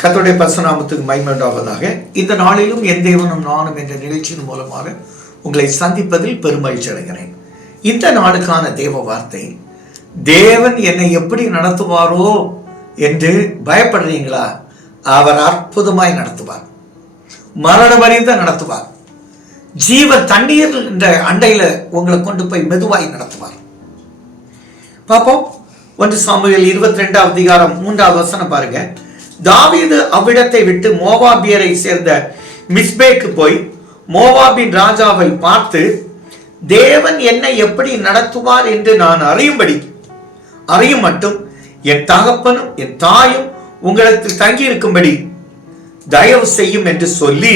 கத்தோடைய பசுநாமத்துக்கு மைமண்டாவதாக இந்த நாளிலும் என் தேவனும் நானும் என்ற நிகழ்ச்சியின் மூலமாக உங்களை சந்திப்பதில் பெருமகிழ்ச்சி அடைகிறேன். இந்த நாளுக்கான தேவ வார்த்தை தேவன் என்னை எப்படி நடத்துவாரோ என்று பயப்படுறீங்களா? அவர் அற்புதமாய் நடத்துவார். மரண அறிந்த நடத்துவார். ஜீவ தண்ணீர் என்ற அண்டையில உங்களை கொண்டு போய் மெதுவாய் நடத்துவார். பார்ப்போம். ஒன்று சாமியில் இருபத்தி ரெண்டாவது அதிகாரம் மூன்றாவது வசனம் பாருங்க. தாவீது அவ்விடத்தை விட்டு மோவாபியரை சேர்ந்த மிஸ்பேக்கு போய் மோவாபின் ராஜாவை பார்த்து தேவன் என்னை எப்படி நடத்துவார் என்று நான் அறியும்படி அறியும் மட்டும் என் தகப்பனும் என் தாயும் உங்களுக்கு தங்கி இருக்கும்படி தயவு செய்யும் என்று சொல்லி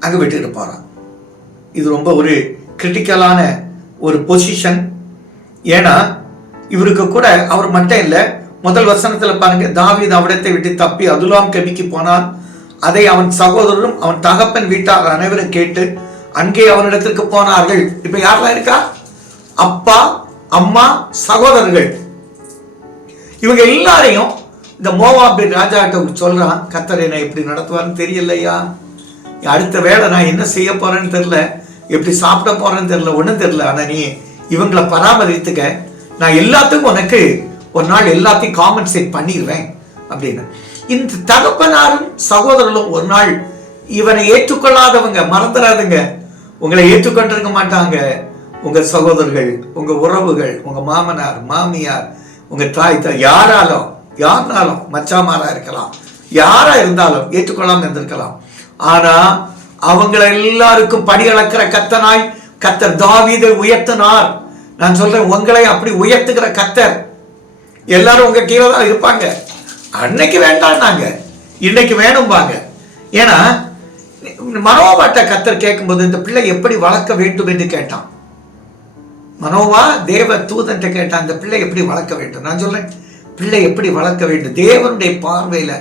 அங்க விட்டுட்டு போறான் இது ரொம்ப ஒரு கிரிட்டிக்கலான ஒரு பொசிஷன் ஏன்னா இவருக்கு கூட அவர் மட்டும் இல்லை முதல் வசனத்தில் பாருங்க தாவீது அவடத்தை விட்டு தப்பி அதுலாம் கெபிக்கு போனான். அதை அவன் சகோதரரும் அவன் தகப்பன் வீட்டார் அனைவரும் கேட்டு அங்கே அவனிடத்திற்கு போனார்கள். இப்ப யாரெல்லாம் இருக்கா? அப்பா அம்மா சகோதரர்கள். இவங்க எல்லாரையும் இந்த மோவாபின் ராஜாட்ட சொல்றான் கத்தர் என்னை எப்படி நடத்துவார்னு தெரியலையா? அடுத்த வேலை நான் என்ன செய்ய போறேன்னு தெரியல. எப்படி சாப்பிட போறேன்னு தெரியல ஒன்றும் தெரியல. ஆனா நீ இவங்களை பராமரித்துக்க. நான் எல்லாத்துக்கும் உனக்கு ஒரு நாள் எல்லாத்தையும் காம்பன்சேட் பண்ணிடுவேன் அப்படின்னு. இந்த தகப்பனாரும் சகோதரர்களும் ஒரு நாள் இவனை ஏற்றுக்கொள்ளாதவங்க மறந்துடாதுங்க உங்களை ஏற்றுக்கொண்டிருக்க மாட்டாங்க. உங்க சகோதரர்கள் உங்க உறவுகள் உங்க மாமனார் மாமியார் உங்க தாய் தாய் யாராலும் யாருனாலும் மச்சாமாரா இருக்கலாம். யாரா இருந்தாலும் ஏற்றுக்கொள்ளாம இருந்திருக்கலாம். ஆனா அவங்கள எல்லாருக்கும் படி அளக்கிற கத்தனாய் கத்தர் தாவீதை உயர்த்தினார். நான் சொல்றேன் உங்களை அப்படி உயர்த்துகிற கத்தர் எல்லாரும் உங்க கீழே தான் இருப்பாங்க. அன்னைக்கு வேண்டாம்னாங்க இன்னைக்கு வேணும்பாங்க. ஏன்னா மனோவாட்ட கத்தர் கேட்கும்போது இந்த பிள்ளை எப்படி வளர்க்க வேண்டும் என்று கேட்டான். மனோவா தேவ தூதன்ட்ட கேட்டான் இந்த பிள்ளை எப்படி வளர்க்க வேண்டும்? நான் சொல்றேன் பிள்ளை எப்படி வளர்க்க வேண்டும்? தேவனுடைய பார்வையில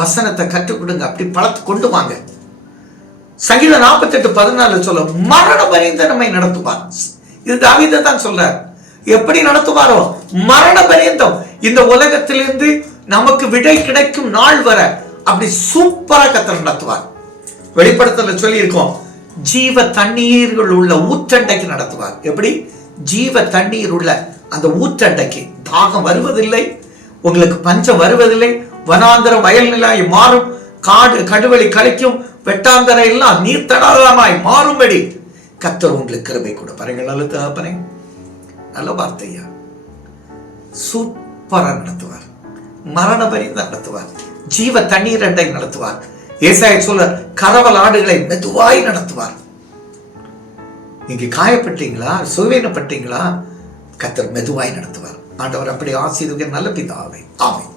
வசனத்தை கற்றுக் கொடுங்க. அப்படி பழத்து கொண்டு வாங்க. சங்கீதம் நாற்பத்தெட்டு பதினாலு சொல்ல மரண பரிந்த நம்மை நடத்துவார். இது தாவீதை தான் சொல்றார். எப்படி நடத்துவாரோ? மரண பரியந்தம் இந்த உலகத்திலிருந்து நமக்கு விடை கிடைக்கும் நாள் வர அப்படி சூப்பரா கத்தர் நடத்துவார். வெளிப்படத்துல சொல்லியிருக்கோம். ஜீவ தண்ணீர்கள் உள்ள ஊற்றண்டைக்கு நடத்துவார். எப்படி? ஜீவ தண்ணீர் உள்ள அந்த ஊற்றண்டைக்கு. தாகம் வருவதில்லை உங்களுக்கு பஞ்சம் வருவதில்லை வனாந்தரம் வயல் நிலாய் மாறும் காடு கடுவெளி கழிக்கும் வெட்டாந்தர எல்லாம் நீர் தடாதமாய் மாறும்படி கத்தர் உங்களுக்கு கிருமை கூட பாருங்கள் நல்ல தகப்பனே நல்ல வார்த்தையா? சூப்பர் நடத்துவார்? மரண பரிந்து நடத்துவார். ஜீவ தண்ணீர் அண்டை நடத்துவார். ஏசாய சொல்ல கரவல் ஆடுகளை மெதுவாய் நடத்துவார். நீங்க காயப்பட்டீங்களா? சுவேனப்பட்டீங்களா? கத்தர் மெதுவாய் நடத்துவார். ஆண்டவர் அப்படி ஆசீர்வதிக்க நல்ல பிதாவை. ஆமை